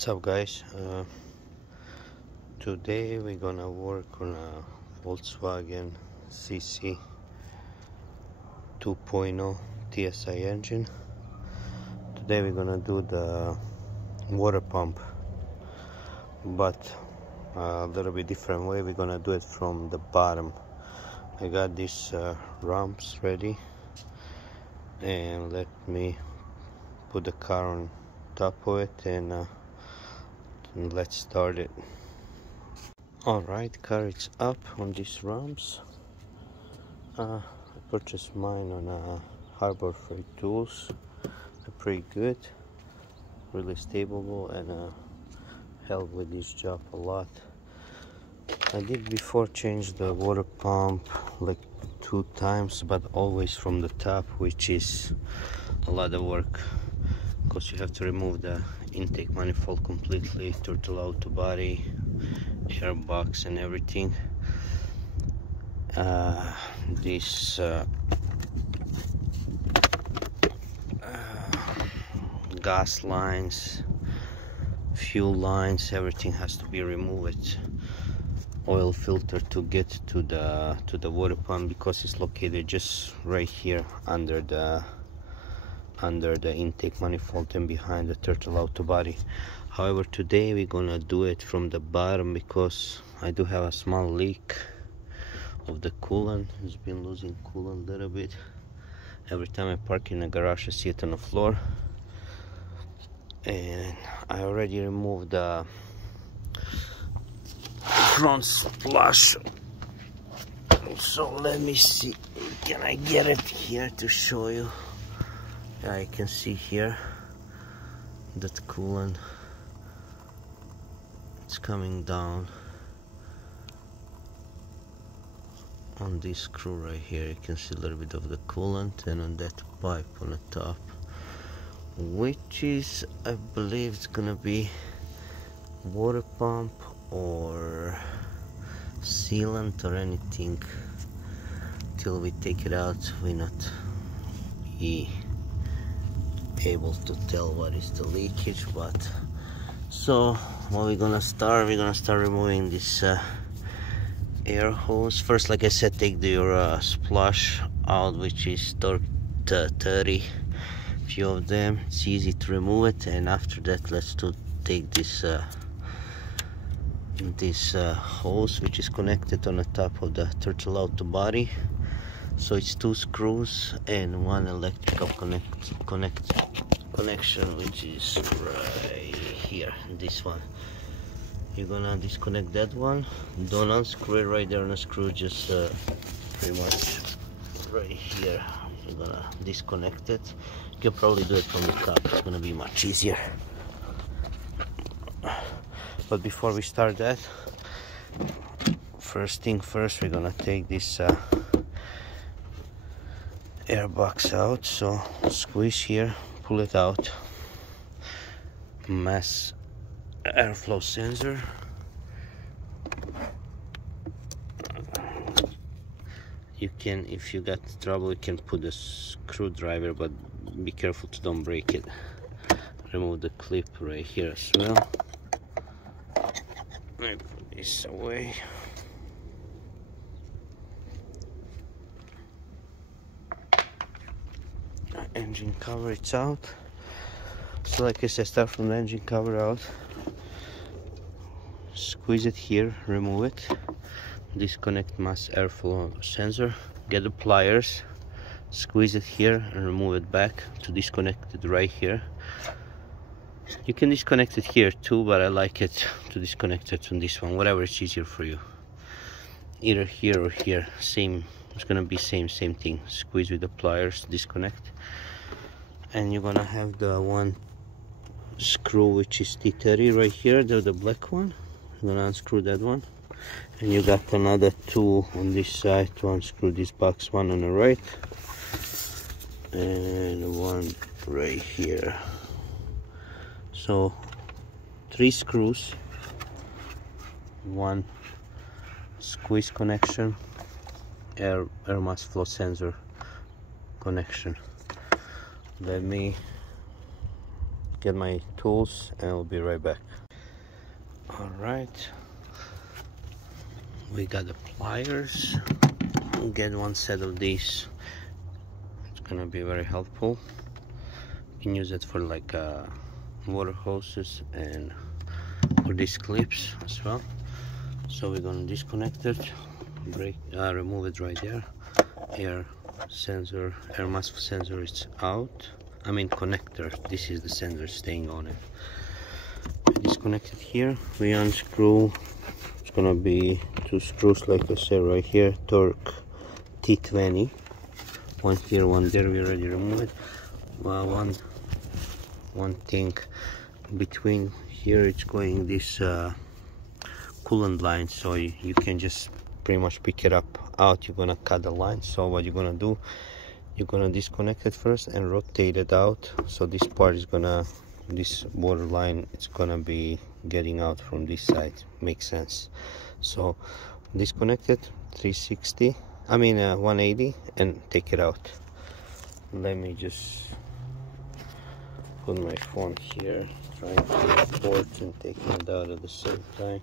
What's up, guys? Today we're gonna work on a Volkswagen CC 2.0 TSI engine. Today we're gonna do the water pump, but a little bit different way. We're gonna do it from the bottom. I got these ramps ready, and let me put the car on top of it and let's start it. Alright, car is up on these ramps. I purchased mine on Harbor Freight Tools. They're pretty good, really stable, and help with this job a lot. I did before change the water pump like 2 times, but always from the top, which is a lot of work because you have to remove the intake manifold completely, throttle out the body, air box and everything. These gas lines, fuel lines, everything has to be removed. Oil filter to get to the water pump, because it's located just right here under the intake manifold and behind the throttle auto body. However, today we're gonna do it from the bottom because I do have a small leak of the coolant. It's been losing coolant a little bit. Every time I park in the garage, I see it on the floor, and I already removed the front splash. So let me see, can I get it here to show you? Yeah, I can see here that coolant, it's coming down on this screw right here. You can see a little bit of the coolant, and on that pipe on the top, which is, I believe it's gonna be water pump or sealant or anything. Till we take it out, we're not able to tell what is the leakage. But so what we're gonna start removing this air hose first. Like I said, take your splash out, which is 30, few of them. It's easy to remove it, and after that let's take this hose, which is connected on the top of the throttle auto body. So it's 2 screws and 1 electrical connection, which is right here. This one, you're gonna disconnect that one. Don't unscrew it right there on the screw, just pretty much right here. You're gonna disconnect it. You can probably do it from the top, it's gonna be much easier. But before we start that, first thing first, we're gonna take this air box out. So squeeze here, pull it out. Mass airflow sensor. You can, if you got trouble, you can put a screwdriver, but be careful to don't break it. Remove the clip right here as well. I put this away. Engine cover, it's out. So like I said, start from the engine cover out, squeeze it here, remove it, disconnect mass airflow sensor, get the pliers, squeeze it here and remove it back to disconnect it right here. You can disconnect it here too, but I like it to disconnect it on this one, whatever is easier for you, either here or here. Same, it's gonna be same thing. Squeeze with the pliers, disconnect, and you're gonna have the one screw, which is T30 right here, the black one. You're gonna unscrew that one, and you got another 2 on this side to unscrew this box, one on the right and 1 right here. So 3 screws, 1 squeeze connection, air mass flow sensor connection. Let me get my tools and I'll be right back. All right, we got the pliers. We'll get one set of these. It's gonna be very helpful. You can use it for like water hoses and for these clips as well. So we're gonna disconnect it, remove it right there. Air mass sensor is out. I mean connector. This is the sensor staying on it. We disconnect it here. We unscrew. It's gonna be 2 screws, like I said, right here. Torque T20. One here, one there. We already removed it. One thing between here, it's going this coolant line, so you can just pretty much pick it up out. You're gonna cut the line. So what you're gonna do, you're gonna disconnect it first and rotate it out. So this part is gonna, this water line, it's gonna be getting out from this side. Makes sense. So disconnect it 180 and take it out. Let me just put my phone here, trying to record and taking it out at the same time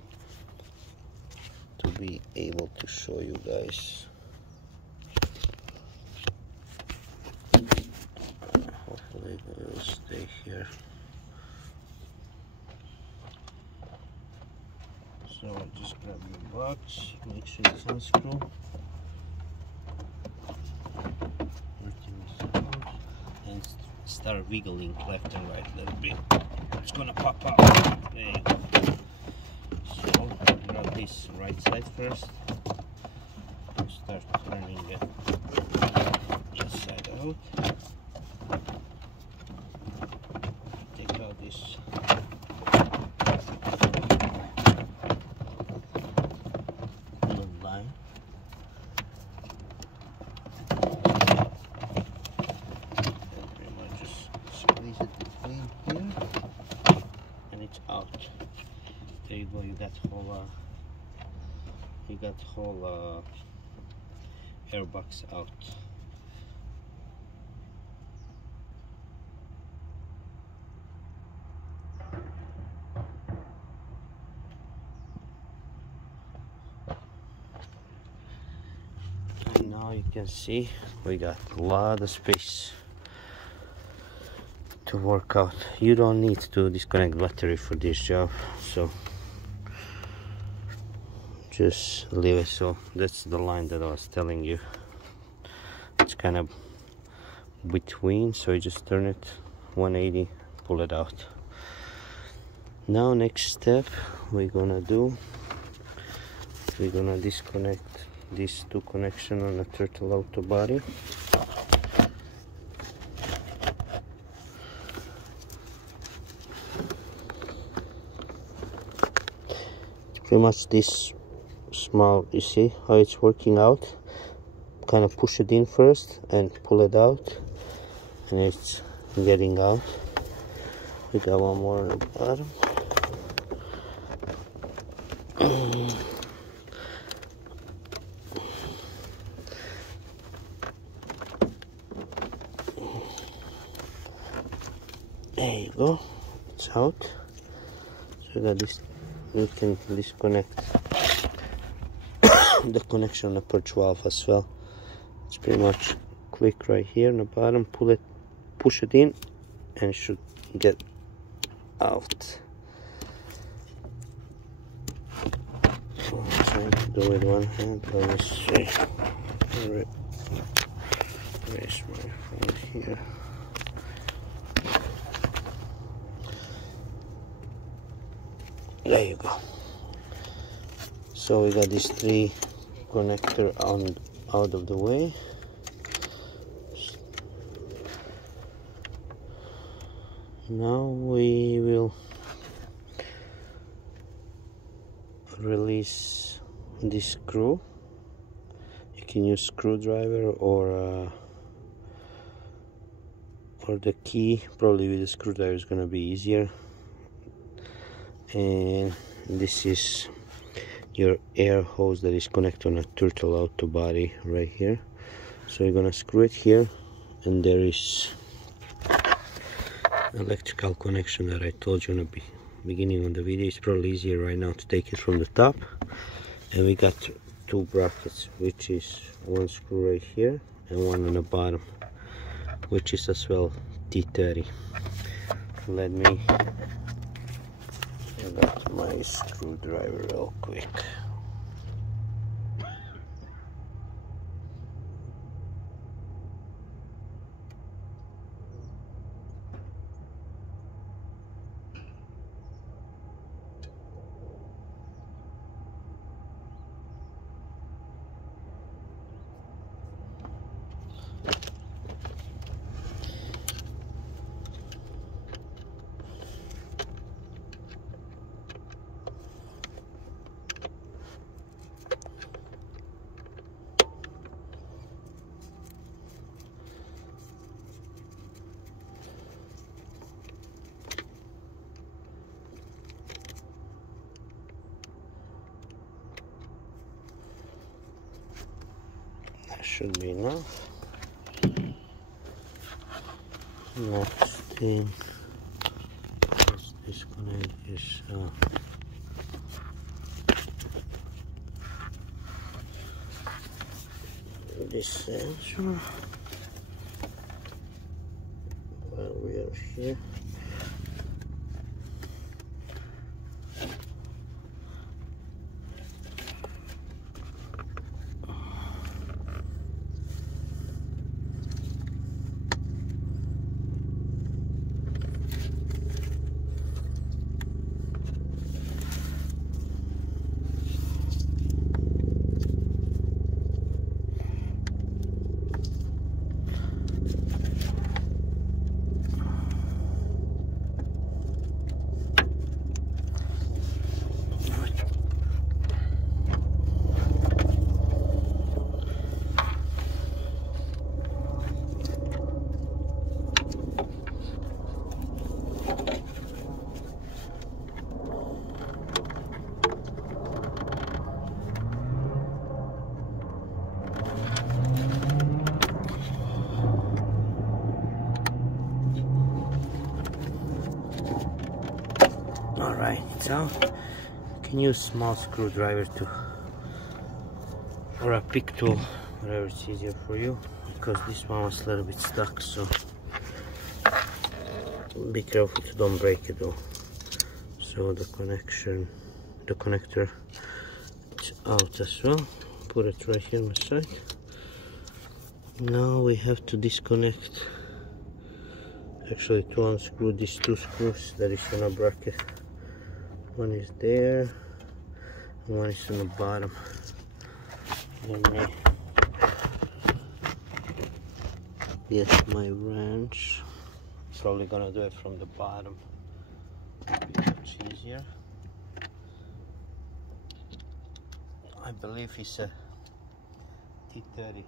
to be able to show you guys. Hopefully it will stay here. So just grab your box, make sure it's unscrewed. And start wiggling left and right a little bit. It's gonna pop up. There you go. So grab this right side first and start turning it inside out. Take out this line. Out. There you go. You got whole air box out. And now you can see we got a lot of space to work out. You don't need to disconnect battery for this job, so just leave it. So that's the line that I was telling you. It's kind of between, so you just turn it 180, pull it out. Now next step we're gonna disconnect these 2 connections on the turtle auto body. Pretty much this small, you see how it's working out. Kind of push it in first and pull it out, and it's getting out. We got one more on the bottom. There you go, it's out. So we got this. We can disconnect the connection on the perch valve as well. It's pretty much click right here on the bottom, pull it, push it in, and it should get out. So I'm trying to do it with one hand. Let me see. Where's my phone here? There you go. So we got these 3 connector out of the way. Now we will release this screw. You can use screwdriver or the key. Probably with the screwdriver is gonna be easier. And this is your air hose that is connected on a turtle auto body right here. So you're gonna screw it here, and there is electrical connection that I told you in the beginning of the video. It's probably easier right now to take it from the top. And we got two brackets, which is one screw right here and one on the bottom, which is as well T30. Let me get my screwdriver real quick. Should be enough. Next thing, let's disconnect this this sensor while we are here. Alright, so you can use small screwdriver to, or a pick tool, whatever it's easier for you, because this one was a little bit stuck, so be careful to don't break it though. So the connector is out as well. Put it right here on the side. Now we have to disconnect, actually to unscrew these two screws that is on a bracket. One is there and one is on the bottom. Let me get my wrench. Probably gonna do it from the bottom, it's easier. I believe it's a T30.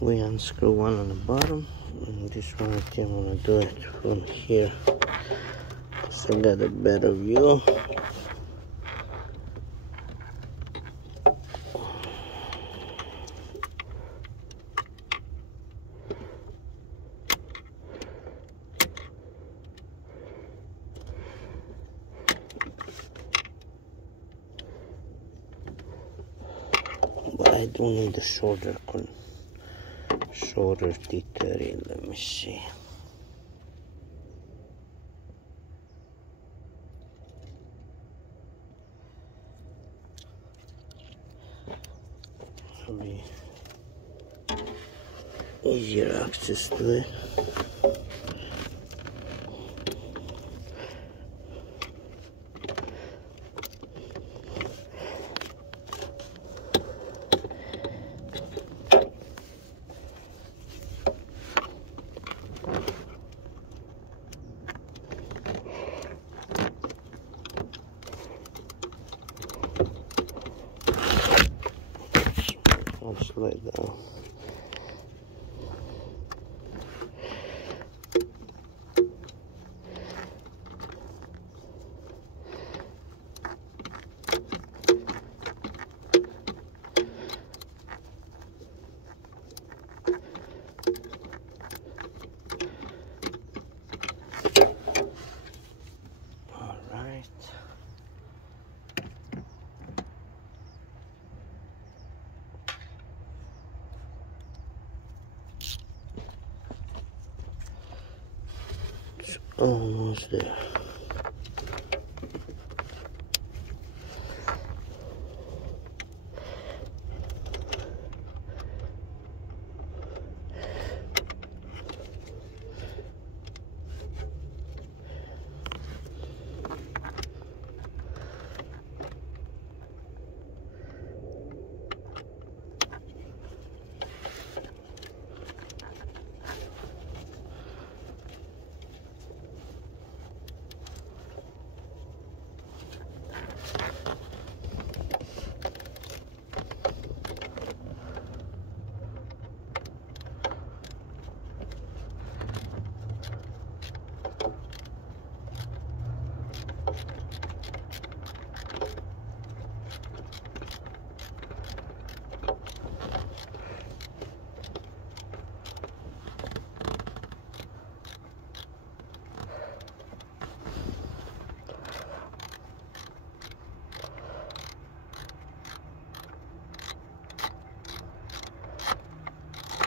We unscrew one on the bottom, and this one I think I'm gonna do it from here, so I got a better view. I do need a shorter T30. Let me see. Probably easier access to it. I'll slide down. All right. It's almost there.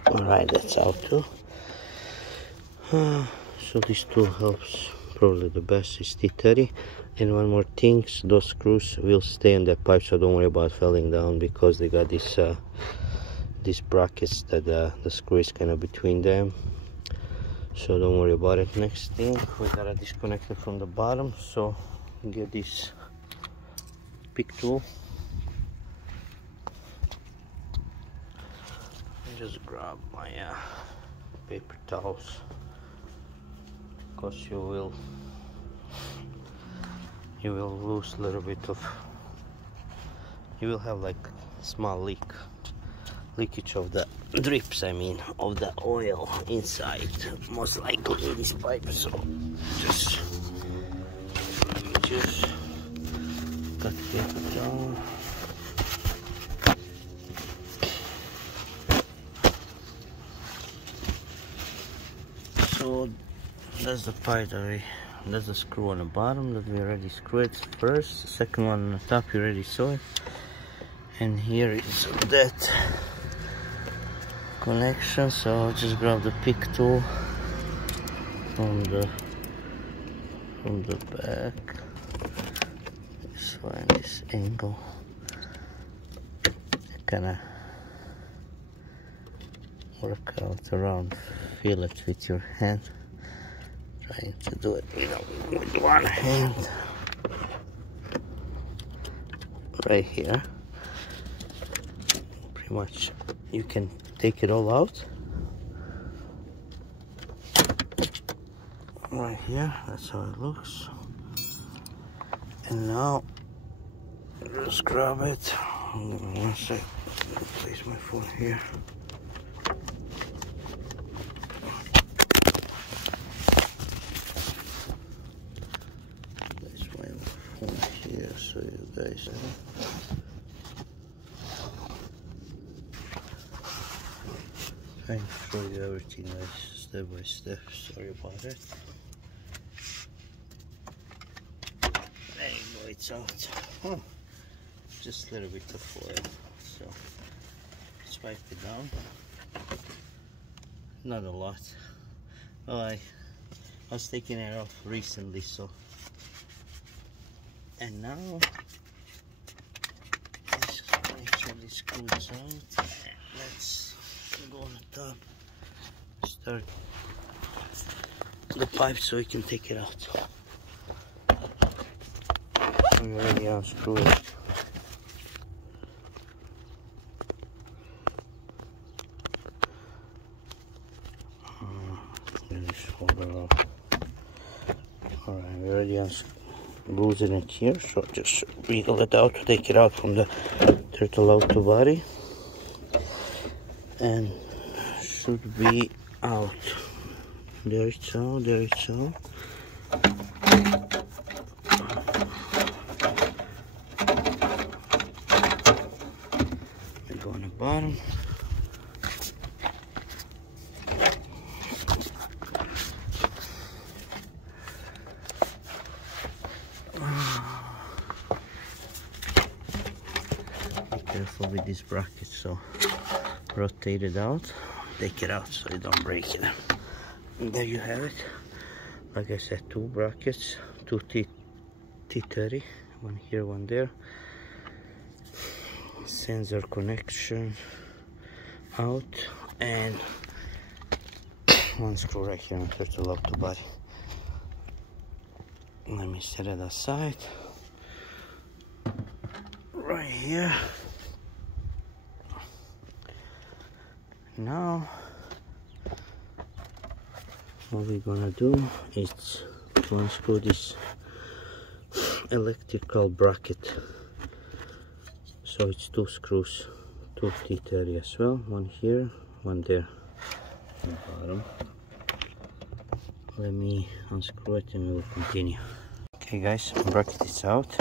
Alright, that's out too. So this tool helps. Probably the best is T30. And one more thing, so those screws will stay in the pipe, so don't worry about falling down, because they got this these brackets that the screw is kind of between them, so don't worry about it. Next thing, we gotta disconnect it from the bottom, so get this pick tool. Just grab my paper towels, because you will lose a little bit of, you will have like small leakage of the drips, I mean of the oil inside, most likely in this pipe. So just cut paper towel. So that's the pipe that that's the screw on the bottom that we already screwed first. The second one on the top you already saw it, and here is that connection. So I'll just grab the pick tool from the back. Just find this angle, kinda work out around, feel it with your hand, trying to do it, you know, with one hand. Right here, pretty much you can take it all out. Right here, that's how it looks. And now just grab it. One sec, place my phone here. Here, so you guys trying to show you everything nice step by step. Sorry about it. There you go, it's out. Just a little bit of oil. So let's wipe it down. Not a lot. Well, I was taking it off recently, so. And now let's make sure this screws out. Let's go on the top, start the pipe so we can take it out. I'm already unscrew it. Alright, we already loosened it here, so just wiggle it out to take it out from the turtle auto body, and should be out. There it's out, there it's out. We go on the bottom. Careful with these brackets, so rotate it out, take it out so you don't break it. And there you have it. Like I said, two brackets, two T30, one here, one there. Sensor connection out, and one screw right here on turtle auto body. Let me set it aside. Right here. Now what we're gonna do is to unscrew this electrical bracket. So it's two screws, two T30 as well, one here, one there on the bottom. Let me unscrew it and we will continue. Okay guys, bracket is out.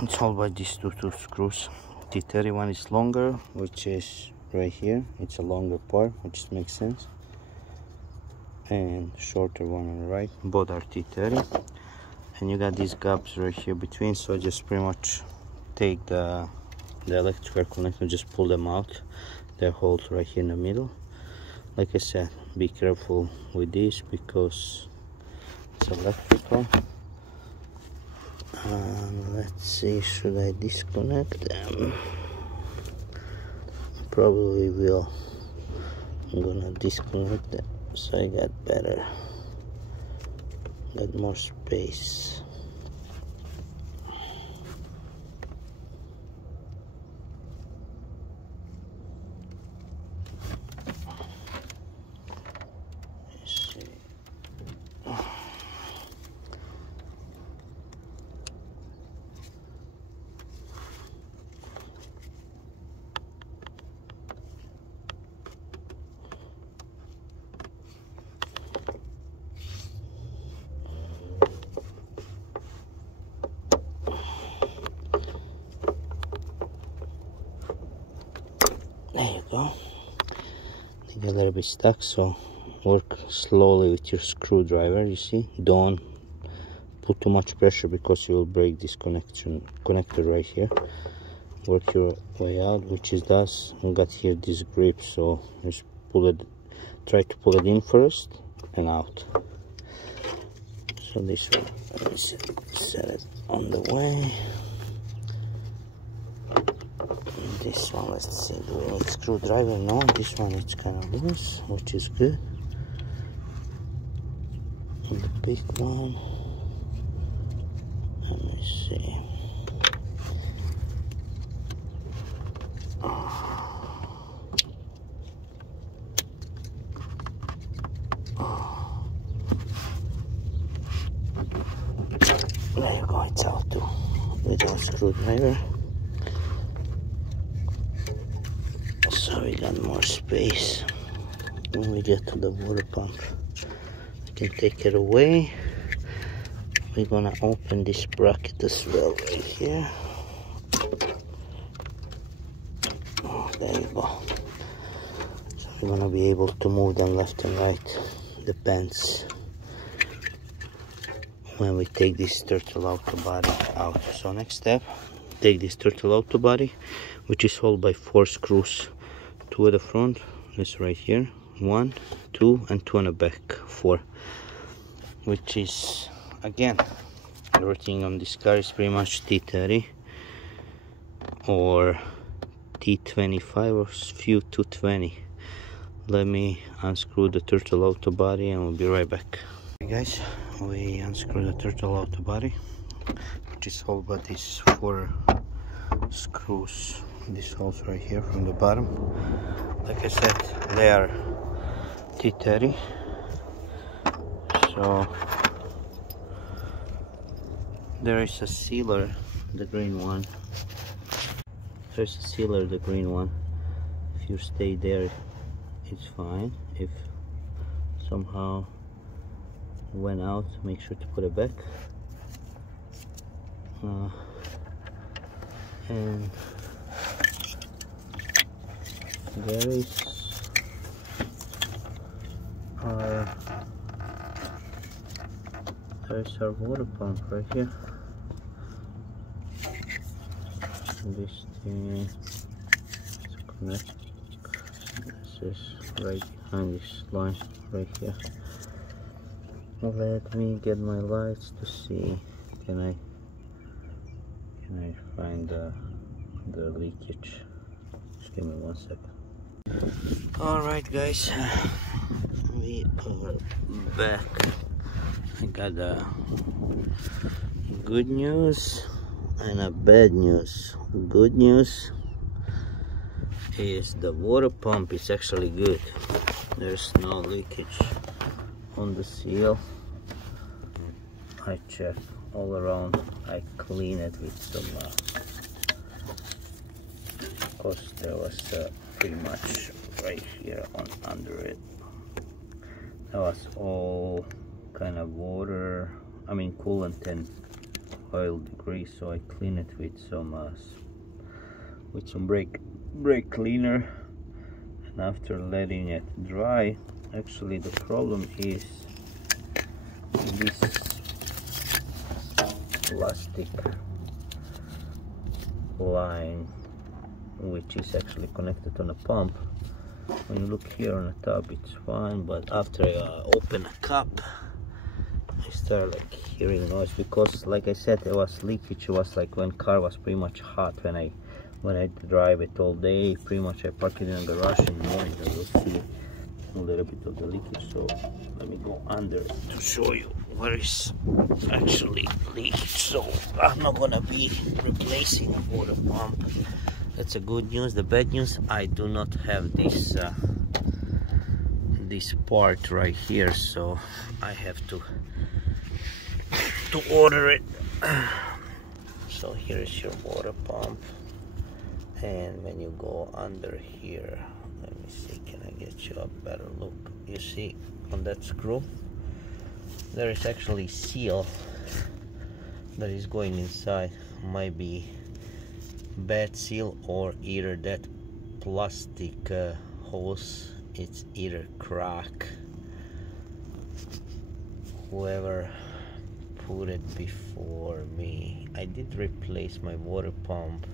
It's held by these two screws. T30 one is longer, which is right here. It's a longer part, which makes sense. And shorter one on the right. Both are T30. And you got these gaps right here between, so just pretty much take the electrical connector, just pull them out. They're holes right here in the middle. Like I said, be careful with this because it's electrical. Let's see, should I disconnect them? Probably will. I'm gonna disconnect them so I got more space. Let's see. There you go. They get a little bit stuck, so work slowly with your screwdriver. You see, don't put too much pressure because you will break this connector right here. Work your way out, which is does. You got here this grip, so just pull it. Try to pull it in first and out. So this one, let me set it on the way. This one, let's see, do we need screwdriver? No, this one it's kind of loose, which is good. And the big one, let me see. There you go, it's out too, without screwdriver. So we got more space when we get to the water pump. We can take it away. We're gonna open this bracket as well right here. Oh, there you go. So we're gonna be able to move them left and right. Depends when we take this turtle auto body out. So next step, take this turtle out the body, which is held by 4 screws, 2 at the front, this right here, 1, 2, and 2 on the back, 4, which is, again, everything on this car is pretty much T30 or T25 or few 220. Let me unscrew the turtle out the body and we'll be right back. Okay guys, we unscrew the turtle out the body, which is held by these 4 screws. This holes right here from the bottom. Like I said, they are T30. So there is a sealer, the green one. There's a sealer, the green one. If you stay there, it's fine. If somehow went out, make sure to put it back. And there is our water pump right here. This thing is connected. This is right behind this line right here. Let me get my lights to see. Can I find the leakage? Just give me 1 second. Alright guys, we are back. I got a good news and a bad news. Good news is the water pump is actually good. There's no leakage on the seal. I checked all around. I cleaned it with some because there was pretty much right here under it. That was all kind of water, I mean coolant and oil degrease, so I clean it with some brake cleaner, and after letting it dry, actually the problem is this plastic line, which is actually connected on a pump. When you look here on the top, it's fine, but after I open a cup, I start like hearing noise, because like I said, there was leakage. It was like when car was pretty much hot. When I drive it all day, pretty much I park it in the garage in the morning, and you'll see a little bit of the leakage. So let me go under to show you where is actually leakage. So I'm not gonna be replacing a water pump. That's a good news. The bad news, I do not have this this part right here, so I have to order it. So here is your water pump, and when you go under here, let me see, can I get you a better look? You see on that screw there is actually seal that is going inside. Might be bad seal, or either that plastic hose, it's either crack. Whoever put it before me. I did replace my water pump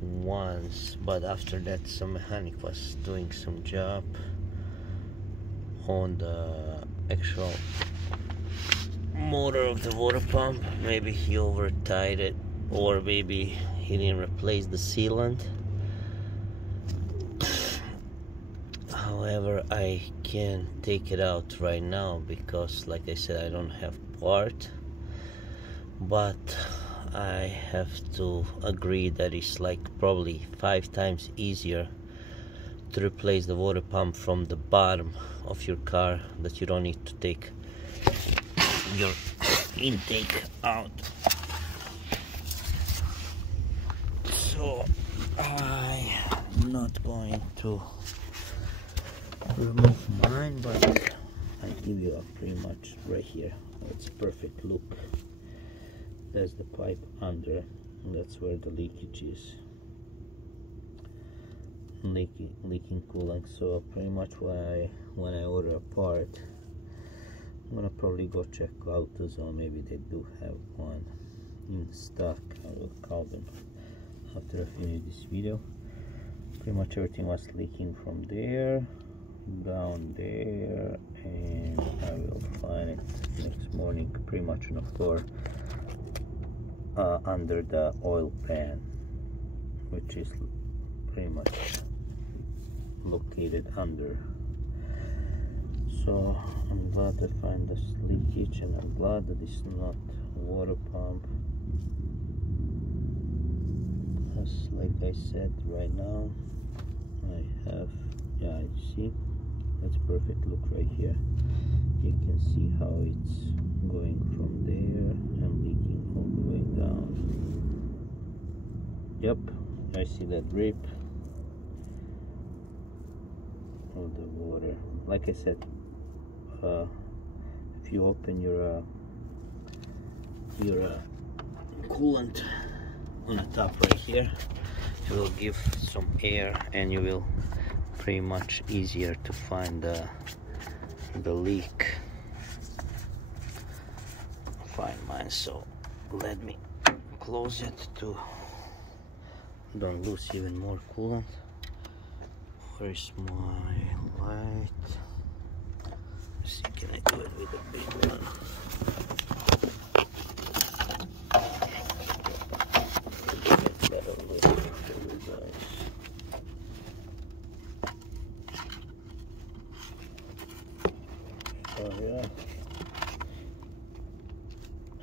once, but after that some mechanic was doing some job on the actual motor of the water pump. Maybe he over tied it, or maybe he didn't replace the sealant. However, I can't take it out right now because, like I said, I don't have part, but I have to agree that it's like probably 5 times easier to replace the water pump from the bottom of your car, that you don't need to take your intake out. So I'm not going to remove mine, but I give you a pretty much right here. It's perfect. Look, that's the pipe under, and that's where the leakage is, leaking coolant. So pretty much when I order a part, I'm gonna probably go check out the zone. Maybe they do have one. in stock, I will call them after I finish this video. Pretty much everything was leaking from there down there, and I will find it next morning pretty much on the floor under the oil pan, which is pretty much located under. So I'm glad I find this leakage, and I'm glad that it's not water pump, because like I said, right now I have, yeah, you see, that's perfect. Look right here, you can see how it's going from there and leaking all the way down. Yep, I see that drip of the water. Like I said, if you open your coolant on the top right here, it will give some air, and you will pretty much easier to find the leak. Find mine, so let me close it to don't lose even more coolant. Where is my light? Let's see, can I do it with a big one? Get better look for you guys. So yeah.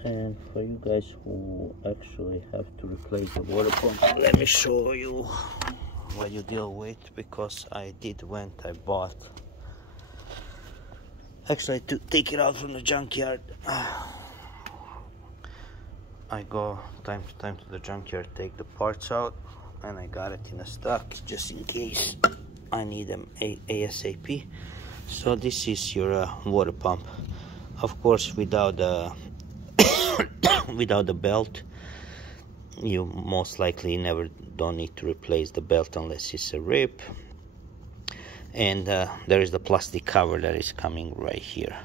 And for you guys who actually have to replace the water pump, let me show you what you deal with, because I bought, actually, to take it out from the junkyard. I go time to time to the junkyard, take the parts out, and I got it in a stock just in case I need them ASAP. So this is your water pump. Of course, without the without the belt, you most likely don't need to replace the belt unless it's a rip. And there is the plastic cover that is coming right here,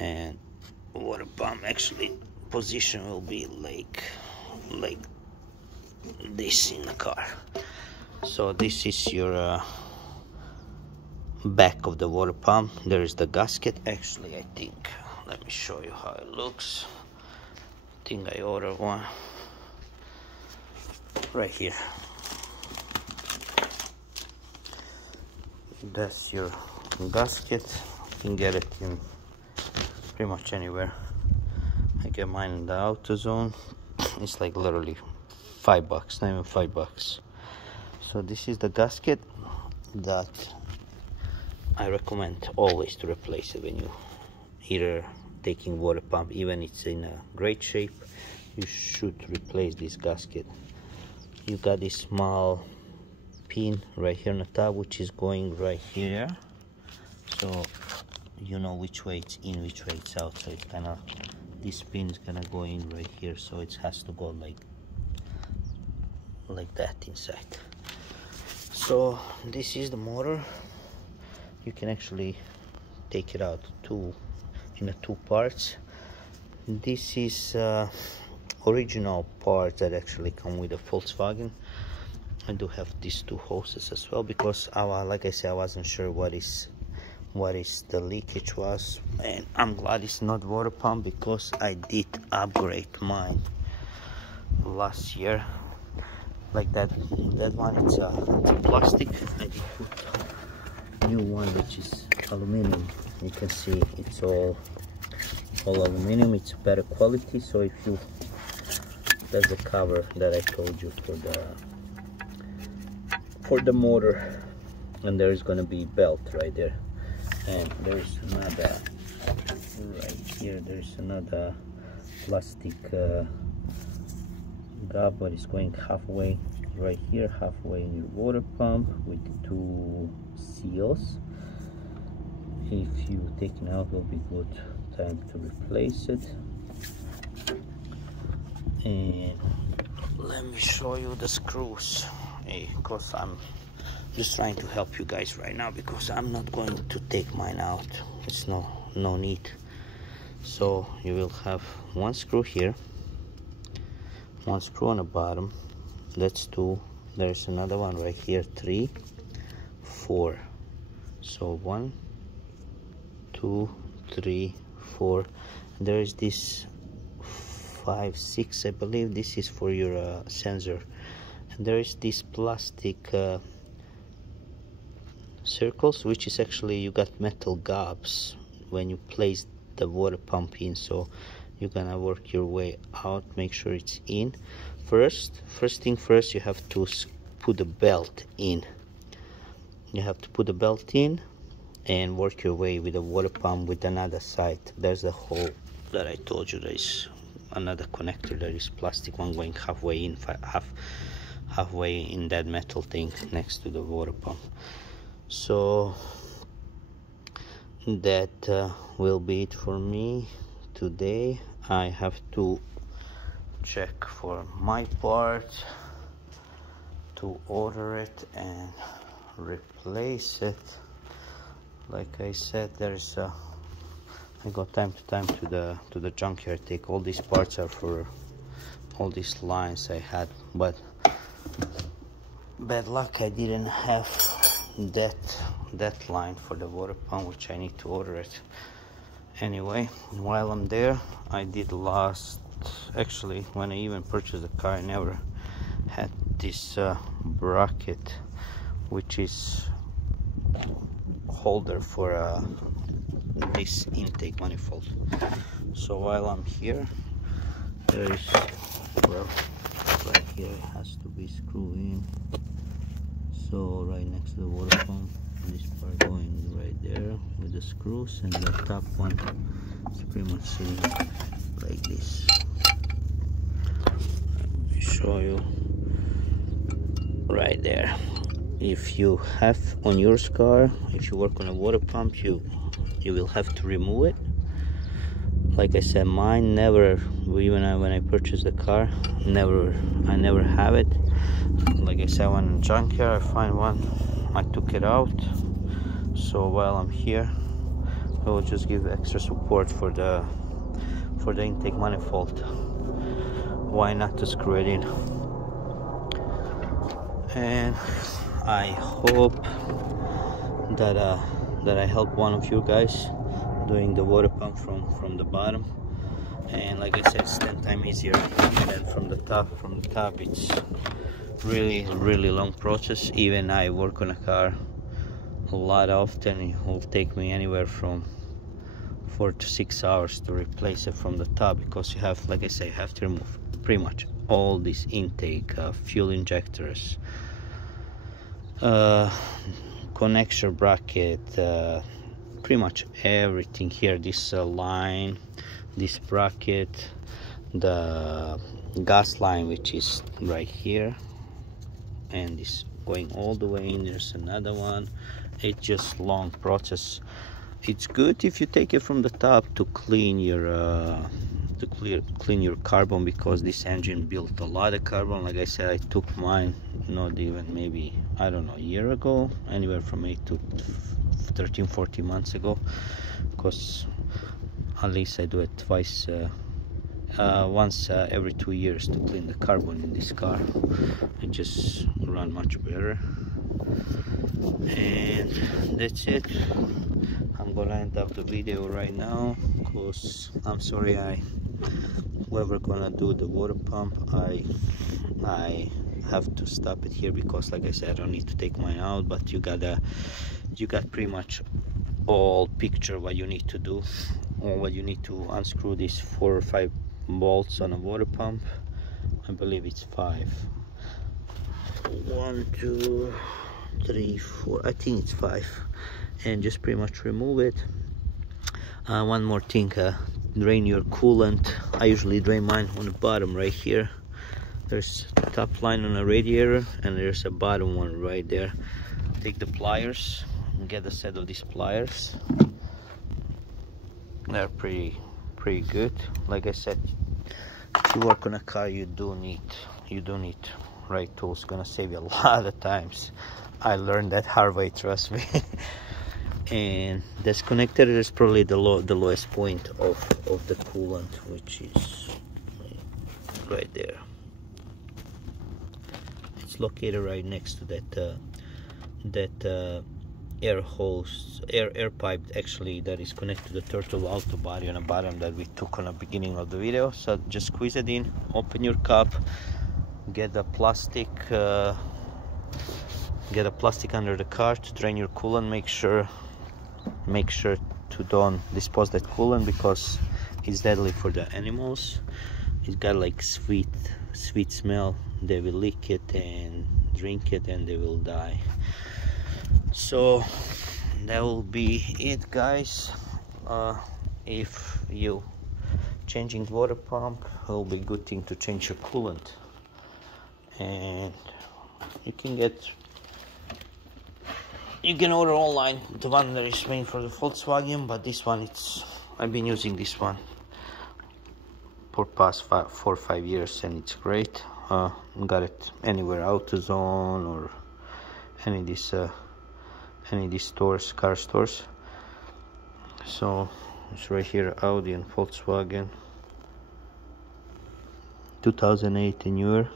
and water pump actually position will be like this in the car. So this is your back of the water pump. There is the gasket. Actually, I think, let me show you how it looks. I think I ordered one right here. That's your gasket. You can get it in pretty much anywhere. I get mine in the AutoZone. It's like literally $5, not even $5. So this is the gasket that I recommend always to replace it when you either taking water pump, even it's in a great shape, you should replace this gasket. You got this small pin right here on the top, which is going right here, so you know which way it's in, which way it's out. So it's gonna, this pin is gonna go in right here, so it has to go like that inside. So this is the motor. You can actually take it out in two parts. This is original parts that actually come with a Volkswagen. I do have these two hoses as well, because like I said, I wasn't sure what is the leakage was, and I'm glad it's not water pump, because I did upgrade mine last year. Like that one, it's a plastic. I did put new one, which is aluminum. You can see it's all aluminum. It's better quality. So if you, that's the cover that I told you for the motor, and there is gonna be belt right there, and there's another right here. There's another plastic gap, but it's going halfway right here, halfway in your water pump, with the two seals. If you take it out, will be good time to replace it. And let me show you the screws, because I'm just trying to help you guys right now, because I'm not going to take mine out. It's no need. So you will have one screw here, one screw on the bottom. That's 2. There's another one right here, 3, 4. So 1, 2, 3, 4. There is this 5, 6, I believe. This is for your sensor. And there is this plastic circles, which is actually, you got metal gobs when you place the water pump in. So you're gonna work your way out, make sure it's in. First thing first, you have to put the belt in. You have to put the belt in and work your way with the water pump with another side. There's the hole that I told you. There is another connector. There is plastic one going halfway in, halfway in that metal thing next to the water pump. So that will be it for me today. I have to check for my part to order it and replace it. Like I said, there's I go time to time to the junkyard, take all these parts are for all these lines I had, but bad luck I didn't have that line for the water pump, which I need to order it. Anyway, while I'm there, I did actually when I even purchased the car, I never had this bracket, which is holder for this intake manifold. So while I'm here, there is, well, right here it has to be screwed in. So right next to the water pump, this part going right there with the screws, and the top one is pretty much sitting like this. Let me show you right there. If you have on your car, if you work on a water pump, you will have to remove it. Like I said, mine never, even when I purchased the car, I never have it. Like I said, when in junkyard I find one, I took it out. So while I'm here, I will just give extra support for the intake manifold. Why not to screw it in? And I hope that I help one of you guys doing the water pump from the bottom. And like I said, it's 10 times easier than from the top. From the top, it's really long process. Even I work on a car a lot often. It will take me anywhere from 4 to 6 hours to replace it from the top, because you have, like I say, you have to remove pretty much all this intake, fuel injectors, connection bracket, pretty much everything here. This line, this bracket, the gas line, which is right here, and this going all the way in. There's another one. It's just long process. It's good if you take it from the top to clean your clean your carbon, because this engine built a lot of carbon. Like I said, I took mine not even, maybe, I don't know, a year ago, anywhere from 8 to 13-14 months ago, because at least I do it once every 2 years to clean the carbon in this car. It just run much better. And that's it. I'm gonna end up the video right now, because I'm sorry, whoever gonna do the water pump, I have to stop it here, because like I said, I don't need to take mine out, but you got pretty much all picture what you need to do, or what you need to unscrew these 4 or 5 bolts on a water pump. I believe it's 5. 1, 2, 3, 4, I think it's 5, and just pretty much remove it. One more thing, drain your coolant. I usually drain mine on the bottom right here. There's a top line on a radiator, and there's a bottom one right there. Take the pliers and get a set of these pliers. They're pretty good. Like I said, if you work on a car, you do need right tools. Gonna save you a lot of times. I learned that hard way, trust me. And this connector is probably the lowest point of the coolant, which is right there. it's located right next to that air hose, air pipe actually, that is connected to the turtle auto body on the bottom that we took on the beginning of the video. So just squeeze it in, open your cup, get a plastic under the car to drain your coolant. Make sure to don't dispose that coolant because it's deadly for the animals. It's got like sweet smell. They will lick it and drink it and they will die. So that will be it, guys. If you changing water pump, it will be a good thing to change your coolant. And you can order online the one that is made for the Volkswagen, but this one, I've been using this one for past 4 or 5 years and it's great. Got it anywhere, AutoZone or any of these stores, car stores. So it's right here, Audi and Volkswagen, 2008 and newer.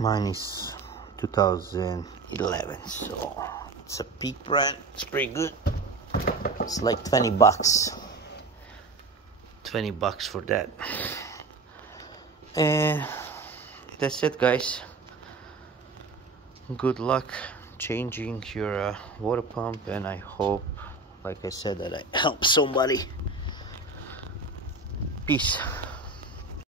Mine is 2011, so it's a peak brand. It's pretty good. It's like 20 bucks. 20 bucks for that. And that's it, guys. Good luck changing your water pump, and I hope, like I said, that I help somebody. Peace.